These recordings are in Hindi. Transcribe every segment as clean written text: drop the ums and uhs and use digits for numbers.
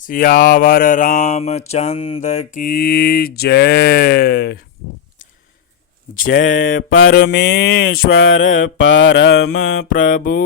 सियावर रामचंद्र की जय। जय परमेश्वर परम प्रभु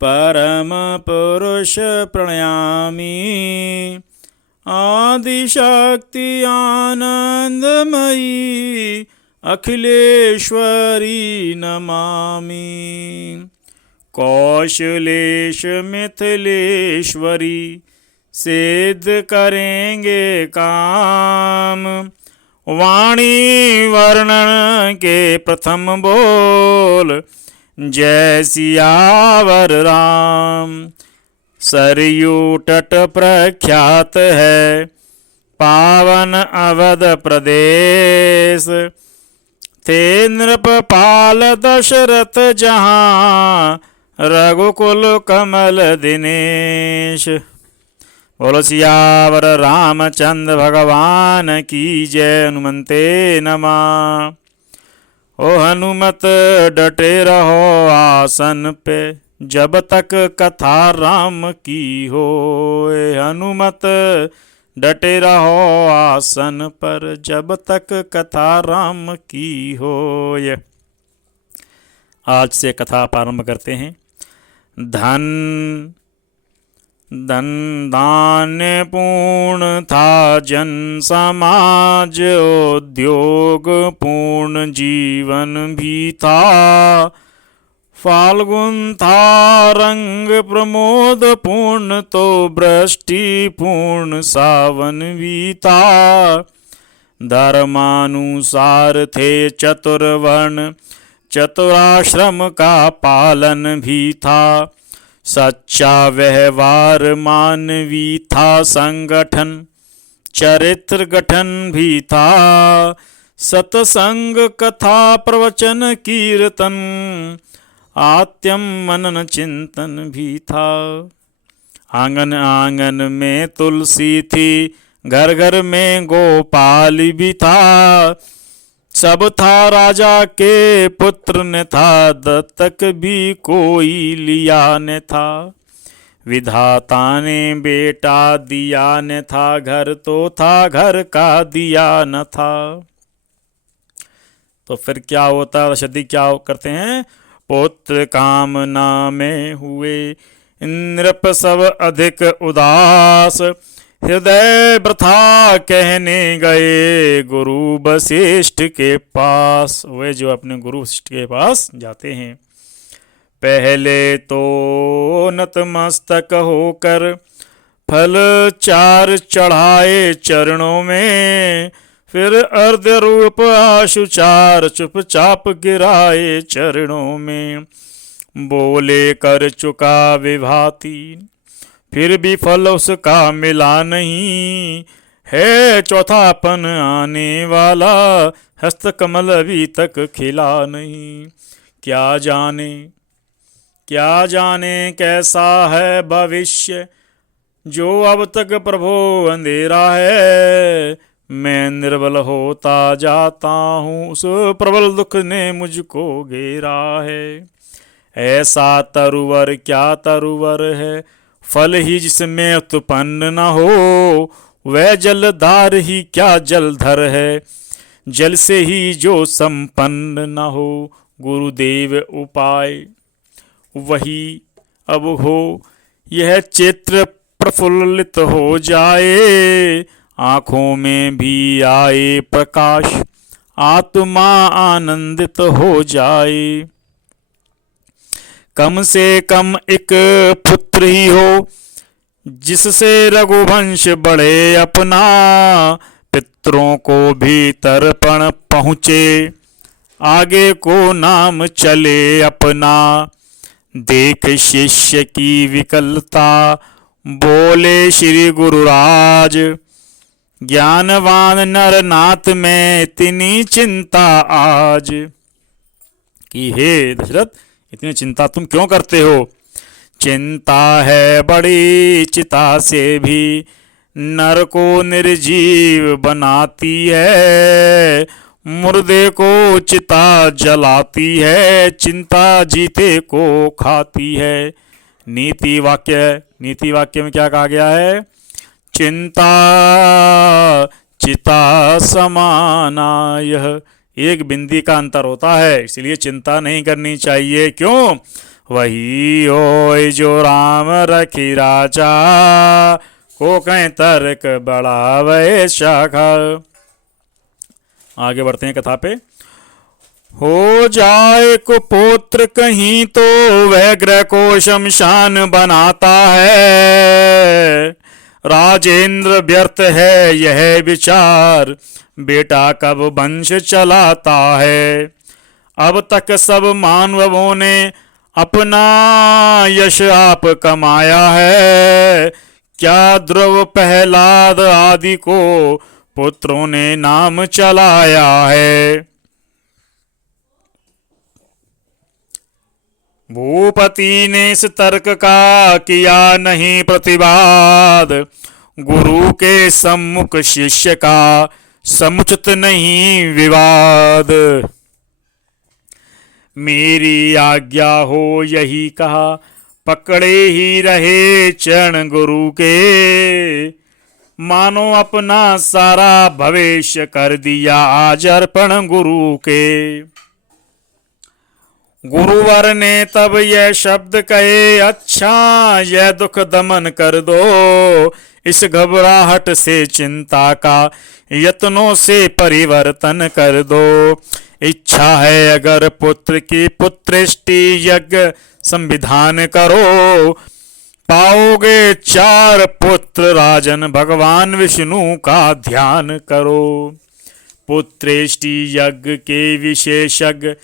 परम पुरुष प्रणयामि। आदिशक्ति आनंदमयी अखिलेश्वरी नमामि। कौशलेश मिथिलेश्वरी सिद्ध करेंगे काम। वाणी वर्णन के प्रथम बोल जय सियावर राम। सरयू तट प्रख्यात है पावन अवध प्रदेश। थे नृपपाल दशरथ जहाँ रघुकुल कमल दिनेश। बोलो सियावर रामचंद्र भगवान की जय। हनुमते नमः। ओ हनुमत डटे रहो आसन पे जब तक कथा राम की हो। हनुमत डटे रहो आसन पर जब तक कथा राम की हो। आज से कथा प्रारंभ करते हैं। धन धान्य पूर्ण था जन समाज उद्योग पूर्ण जीवन भी था। फाल्गुन था रंग प्रमोद पूर्ण तो वृष्टि पूर्ण सावन भी था। धर्मानुसार थे चतुर्वर्ण चतुराश्रम का पालन भी था। सच्चा व्यवहार मानवी था संगठन चरित्र गठन भी था। सत्संग कथा प्रवचन कीर्तन आत्यम मनन चिंतन भी था। आंगन आंगन में तुलसी थी घर घर में गोपाल भी था। सब था राजा के पुत्र न था दत्तक भी कोई लिया न था। विधाता ने बेटा दिया न था घर तो था घर का दिया न था। तो फिर क्या होता है? शब्दी क्या करते हैं? पुत्र कामना में हुए नृप सब अधिक उदास। हृदय वृथा कहने गए गुरु वशिष्ठ के पास। वे जो अपने गुरु वशिष्ठ के पास जाते हैं। पहले तो नतमस्तक होकर फल चार चढ़ाए चरणों में। फिर अर्ध रूप आशुचार चुपचाप गिराए चरणों में। बोले कर चुका विभाती फिर भी फल उसका मिला नहीं है। चौथापन आने वाला हस्त कमल अभी तक खिला नहीं। क्या जाने कैसा है भविष्य जो अब तक प्रभु अंधेरा है। मैं निर्बल होता जाता हूँ उस प्रबल दुख ने मुझको घेरा है। ऐसा तरुवर क्या तरुवर है फल ही जिसमें उत्पन्न न हो। वह जलधार ही क्या जलधर है जल से ही जो संपन्न न हो। गुरुदेव उपाय वही अब हो यह चित्र प्रफुल्लित हो जाए। आँखों में भी आए प्रकाश आत्मा आनंदित हो जाए। कम से कम एक पुत्र ही हो जिससे रघुवंश बढ़े अपना। पितरों को भी तर्पण पहुँचे आगे को नाम चले अपना। देख शिष्य की विकलता बोले श्री गुरुराज। ज्ञानवान नरनाथ में इतनी चिंता आज। कि हे दशरथ इतनी चिंता तुम क्यों करते हो? चिंता है बड़ी चिता से भी नर को निर्जीव बनाती है। मुर्दे को चिता जलाती है चिंता जीते को खाती है। नीति वाक्य में क्या कहा गया है? चिंता चिता समाना। यह एक बिंदी का अंतर होता है, इसलिए चिंता नहीं करनी चाहिए। क्यों? वही हो जो राम रखी राजा, को कहीं तर्क बढ़ावे शाखा। आगे बढ़ते हैं कथा पे। हो जाए कुपुत्र कहीं तो वह ग्रह को शमशान बनाता है। राजेंद्र व्यर्थ है यह विचार, बेटा कब वंश चलाता है। अब तक सब मानवों ने अपना यश आप कमाया है। क्या ध्रुव प्रहलाद आदि को पुत्रों ने नाम चलाया है। भूपति ने इस तर्क का किया नहीं प्रतिवाद, गुरु के सम्मुख शिष्य का समुचित नहीं विवाद। मेरी आज्ञा हो यही कहा, पकड़े ही रहे चरण गुरु के। मानो अपना सारा भविष्य कर दिया आज अर्पण गुरु के। गुरुवर ने तब यह शब्द कहे, अच्छा यह दुख दमन कर दो। इस घबराहट से चिंता का यत्नों से परिवर्तन कर दो। इच्छा है अगर पुत्र की पुत्रेष्टि यज्ञ संविधान करो। पाओगे 4 पुत्र राजन, भगवान विष्णु का ध्यान करो। पुत्रेष्टि यज्ञ के विशेषज्ञ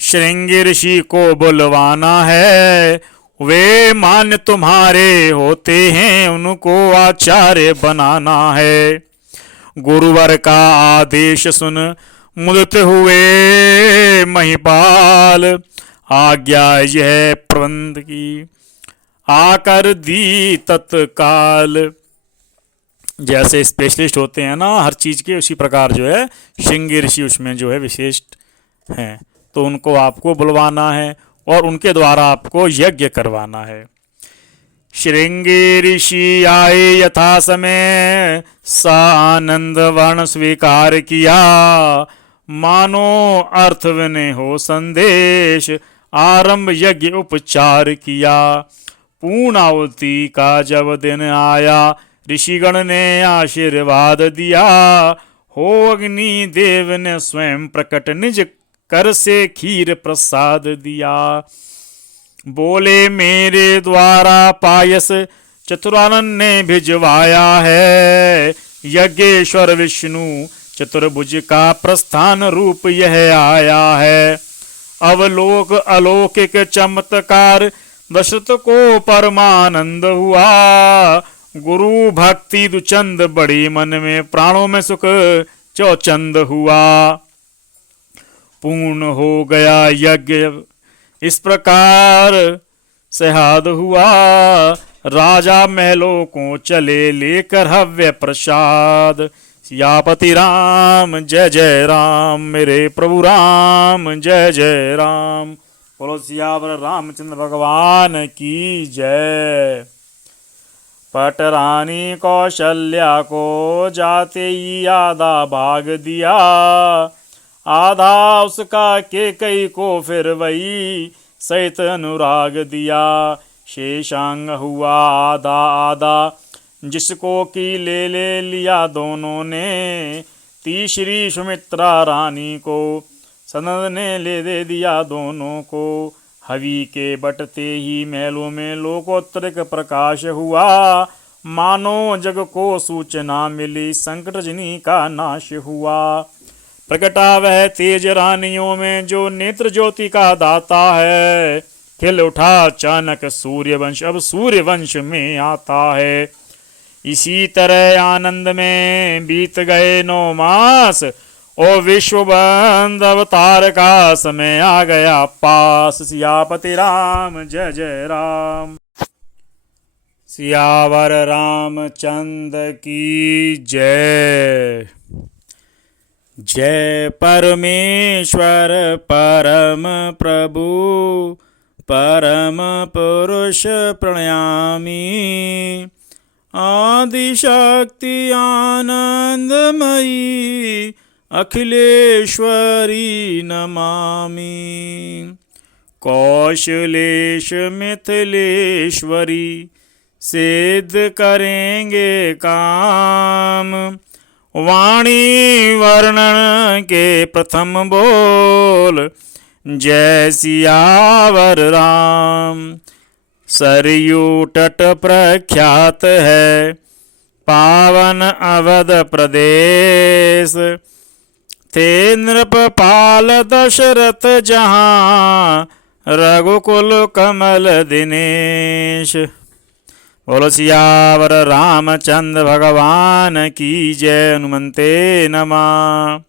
श्रृंगी ऋषि को बुलवाना है। वे मान्य तुम्हारे होते हैं, उनको आचार्य बनाना है। गुरुवर का आदेश सुन मुदित हुए महिपाल, आज्ञा यह प्रबंध की आकर दी तत्काल। जैसे स्पेशलिस्ट होते हैं ना हर चीज के, उसी प्रकार जो है श्रृंगी ऋषि उसमें जो है विशिष्ट हैं, तो उनको आपको बुलवाना है और उनके द्वारा आपको यज्ञ करवाना है। श्रृंगी ऋषि आए यथा समय, सानंद वर्ण स्वीकार किया। मानो अर्थ विने हो संदेश, आरंभ यज्ञ उपचार किया। पूर्णाहुति का जब दिन आया, ऋषिगण ने आशीर्वाद दिया। हो अग्नि देव ने स्वयं प्रकट निज कर से खीर प्रसाद दिया। बोले मेरे द्वारा पायस चतुरानन ने भिजवाया है। यज्ञेश्वर विष्णु चतुर्भुज का प्रस्थान रूप यह आया है। अवलोक अलौकिक चमत्कार, दशरथ को परमानंद हुआ। गुरु भक्ति दुचंद बड़ी, मन में प्राणों में सुख चौचंद हुआ। पूर्ण हो गया यज्ञ इस प्रकार सहाद हुआ। राजा महलों को चले लेकर हव्य प्रसाद। सियापति राम जय जय राम, मेरे प्रभु राम जय जय राम। बोलो सियावर रामचंद्र भगवान की जय। पटरानी कौशल्या को जाते ही आधा भाग दिया। आधा उसका केकई को फिर वही सहित अनुराग दिया। शेषांग हुआ आधा आधा, जिसको की ले लिया दोनों ने। तीसरी सुमित्रा रानी को सनद ने ले दे दिया दोनों को। हवि के बटते ही महलों में लोकोत्तरिक प्रकाश हुआ। मानो जग को सूचना मिली, संकट रजनी का नाश हुआ। प्रकटा वह तेज रानियों में, जो नेत्र ज्योति का दाता है। खिल उठा अचानक सूर्यवंश, अब सूर्यवंश में आता है। इसी तरह आनंद में बीत गए 9 मास। ओ विश्वबंद अवतार का समय आ गया पास। सियापति राम जय जय राम। सियावर रामचंद्र की जय। जय परमेश्वर परम प्रभु, परम पुरुष प्रणयामी। आदिशक्ति आनंदमयी अखिलेश्वरी नमामि। कौशलेश मिथिलेश्वरी सिद्ध करेंगे काम। वाणी वर्णन के प्रथम बोल जय सियावर राम। सरयू तट प्रख्यात है पावन अवध प्रदेश। थे नृपपाल दशरथ जहाँ रघुकुल कमल दिनेश। बोलो सियावर रामचंद्र भगवान की जय। हनुमते नमः।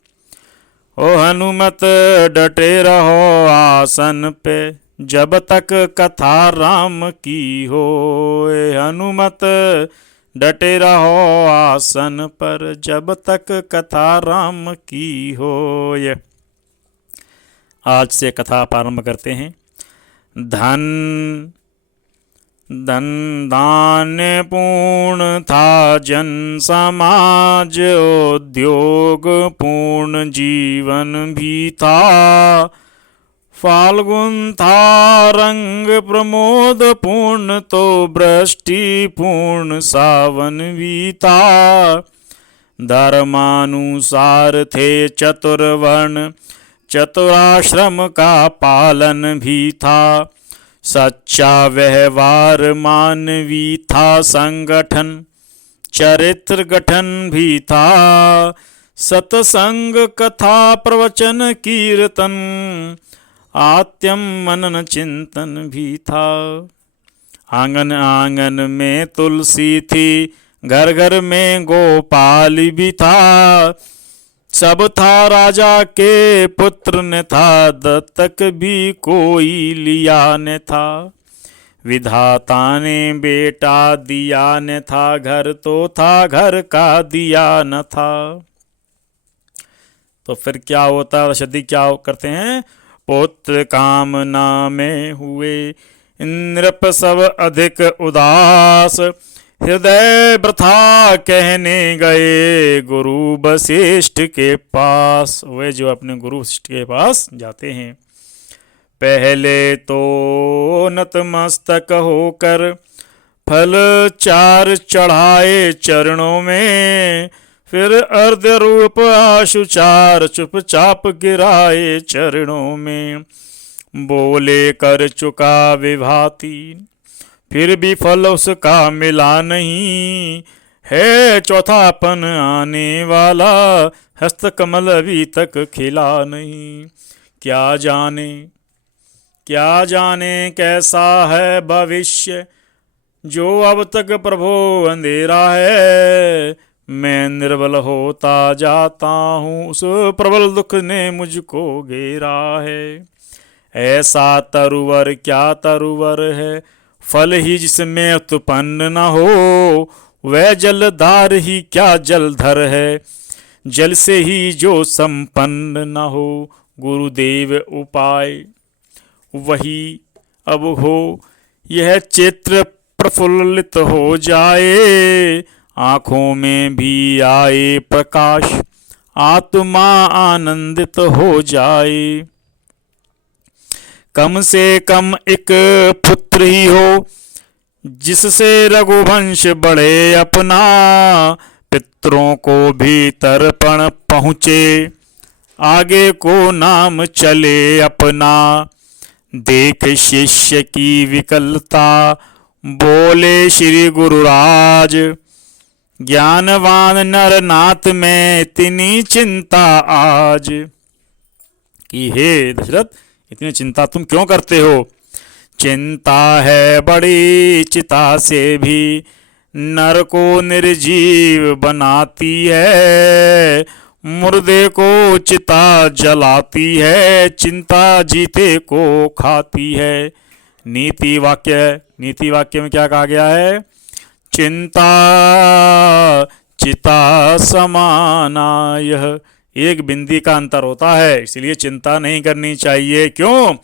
ओ हनुमत डटे रहो आसन पे जब तक कथा राम की हो। हनुमत डटे रहो आसन पर जब तक कथा राम की हो। आज से कथा प्रारंभ करते हैं। धन धन धान्य पूर्ण था जन समाज उद्योग पूर्ण जीवन भी था। फाल्गुन था रंग प्रमोद पूर्ण तो वृष्टि पूर्ण सावन भी था। धर्मानुसार थे चतुर्वर्ण चतुराश्रम का पालन भी था। सच्चा व्यवहार मानवी था संगठन चरित्र गठन भी था। सत्संग कथा प्रवचन कीर्तन आत्यम मनन चिंतन भी था। आंगन आंगन में तुलसी थी घर घर में गोपाल भी था। सब था राजा के पुत्र न था दत्तक भी कोई लिया न था। विधाता ने बेटा दिया न था घर तो था घर का दिया न था। तो फिर क्या होता है? शब्दी क्या करते हैं? पुत्र कामना में हुए नृप सब अधिक उदास। हृदय वृथा कहने गए गुरु वशिष्ठ के पास। वे जो अपने गुरु वशिष्ठ के पास जाते हैं। पहले तो नतमस्तक होकर फल चार चढ़ाए चरणों में। फिर अर्ध रूप आशुचार चुपचाप गिराए चरणों में। बोले कर चुका विभाती फिर भी फल उसका मिला नहीं है। चौथापन आने वाला हस्त कमल अभी तक खिला नहीं। क्या जाने कैसा है भविष्य जो अब तक प्रभु अंधेरा है। मैं निर्बल होता जाता हूँ उस प्रबल दुख ने मुझको घेरा है। ऐसा तरुवर क्या तरुवर है फल ही जिसमें उत्पन्न न हो। वह जलधार ही क्या जलधर है जल से ही जो संपन्न न हो। गुरुदेव उपाय वही अब हो यह चित्र प्रफुल्लित हो जाए। आँखों में भी आए प्रकाश आत्मा आनंदित हो जाए। कम से कम एक पुत्र ही हो जिससे रघुवंश बढ़े अपना। पितरों को भी तर्पण पहुँचे आगे को नाम चले अपना। देख शिष्य की विकलता बोले श्री गुरुराज। ज्ञानवान नर नाथ में इतनी चिंता आज। कि हे दशरथ इतनी चिंता तुम क्यों करते हो? चिंता है बड़ी चिता से भी नर को निर्जीव बनाती है। मुर्दे को चिता जलाती है चिंता जीते को खाती है। नीति वाक्य में क्या कहा गया है? चिंता चिता समाना। यह एक बिंदी का अंतर होता है इसलिए चिंता नहीं करनी चाहिए। क्यों?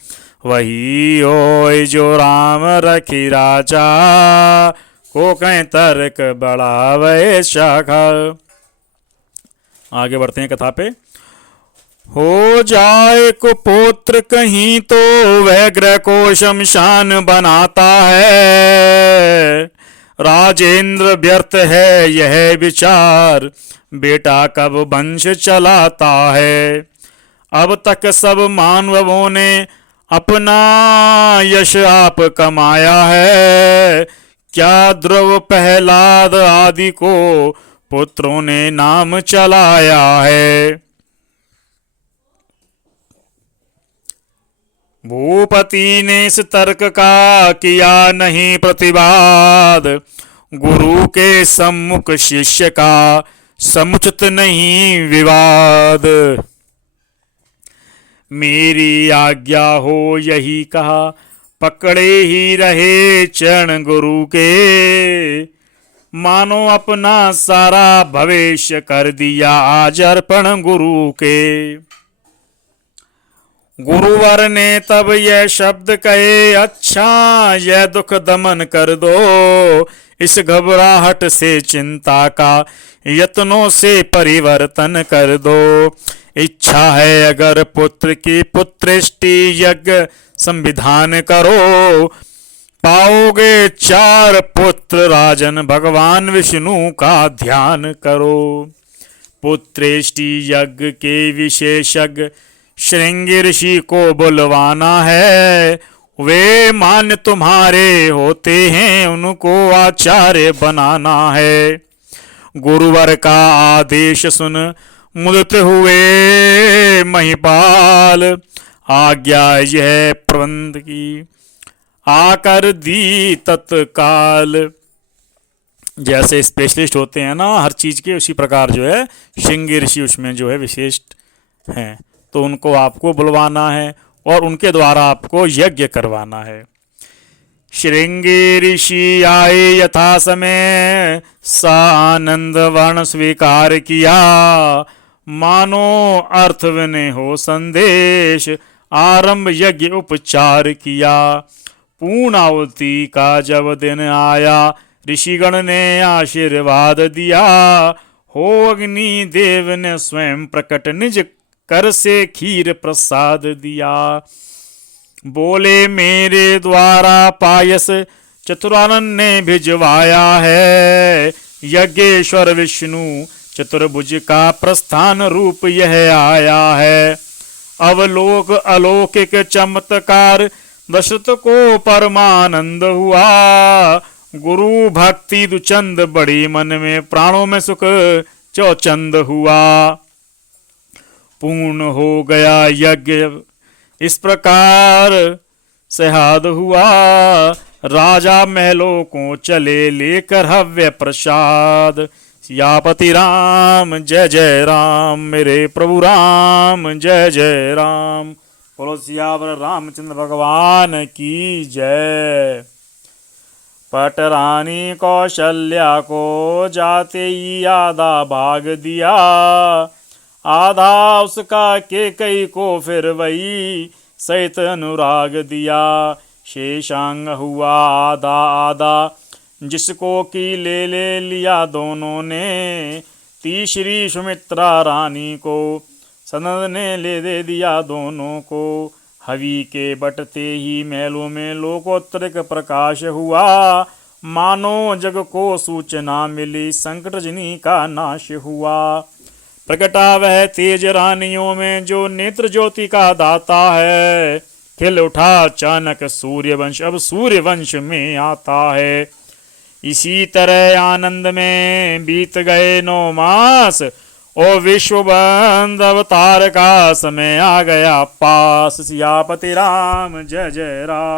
वही हो जो राम रखी राजा को कहीं तर्क बढ़ावे शाखा। आगे बढ़ते हैं कथा पे। हो जाए कुपुत्र कहीं तो वह ग्रह को शमशान बनाता है। राजेंद्र व्यर्थ है यह विचार, बेटा कब वंश चलाता है। अब तक सब मानवों ने अपना यश आप कमाया है। क्या ध्रुव प्रहलाद आदि को पुत्रों ने नाम चलाया है। भूपति ने इस तर्क का किया नहीं प्रतिवाद, गुरु के सम्मुख शिष्य का समुचित नहीं विवाद। मेरी आज्ञा हो यही कहा, पकड़े ही रहे चरण गुरु के। मानो अपना सारा भविष्य कर दिया आज अर्पण गुरु के। गुरुवर ने तब यह शब्द कहे, अच्छा यह दुख दमन कर दो। इस घबराहट से चिंता का यत्नों से परिवर्तन कर दो। इच्छा है अगर पुत्र की पुत्रेष्टि यज्ञ संविधान करो। पाओगे 4 पुत्र राजन, भगवान विष्णु का ध्यान करो। पुत्रेष्टि यज्ञ के विशेषज्ञ श्रृंगी ऋषि को बुलवाना है। वे मान्य तुम्हारे होते हैं, उनको आचार्य बनाना है। गुरुवर का आदेश सुन मुदित हुए महिपाल। आज्ञा यह प्रबंध की आकर दी तत्काल। जैसे स्पेशलिस्ट होते हैं ना हर चीज के, उसी प्रकार जो है श्रृंगी ऋषि उसमें जो है विशिष्ट हैं, तो उनको आपको बुलवाना है और उनके द्वारा आपको यज्ञ करवाना है। श्रृंगी ऋषि आए यथा समय, सानंद वर्ण स्वीकार किया। मानो अर्थ विने हो संदेश, आरंभ यज्ञ उपचार किया। पूर्णावती का जब दिन आया, ऋषिगण ने आशीर्वाद दिया। हो अग्नि देव ने स्वयं प्रकट निज कर से खीर प्रसाद दिया। बोले मेरे द्वारा पायस चतुरानन ने भिजवाया है। यज्ञेश्वर विष्णु चतुर्भुज का प्रस्थान रूप यह आया है। अवलोक अलौकिक चमत्कार, दशरथ को परमानंद हुआ। गुरु भक्ति दुचंद बड़ी, मन में प्राणों में सुख चौचंद हुआ। पूर्ण हो गया यज्ञ इस प्रकार सहाद हुआ। राजा महलों को चले लेकर हव्य प्रसाद। सियापति राम जय जय राम, मेरे प्रभु राम जय जय राम। बोलो सियावर रामचंद्र भगवान की जय। पटरानी कौशल्या को जाते ही आधा भाग दिया। आधा उसका कैकेयी को फिर वही सहित अनुराग दिया। शेषांग हुआ आधा आधा, जिसको की ले लिया दोनों ने। तीसरी सुमित्रा रानी को सनद ने ले दे दिया दोनों को। हवि के बटते ही महलों में लोकोत्तरिक प्रकाश हुआ। मानो जग को सूचना मिली, संकट रजनी का नाश हुआ। प्रकटा वह तेज रानियों में, जो नेत्र ज्योति का दाता है। खिल उठा अचानक सूर्यवंश, अब सूर्यवंश में आता है। इसी तरह आनंद में बीत गए 9 मास। ओ विश्वबंद अवतार का समय आ गया पास। सियापति राम जय जय राम।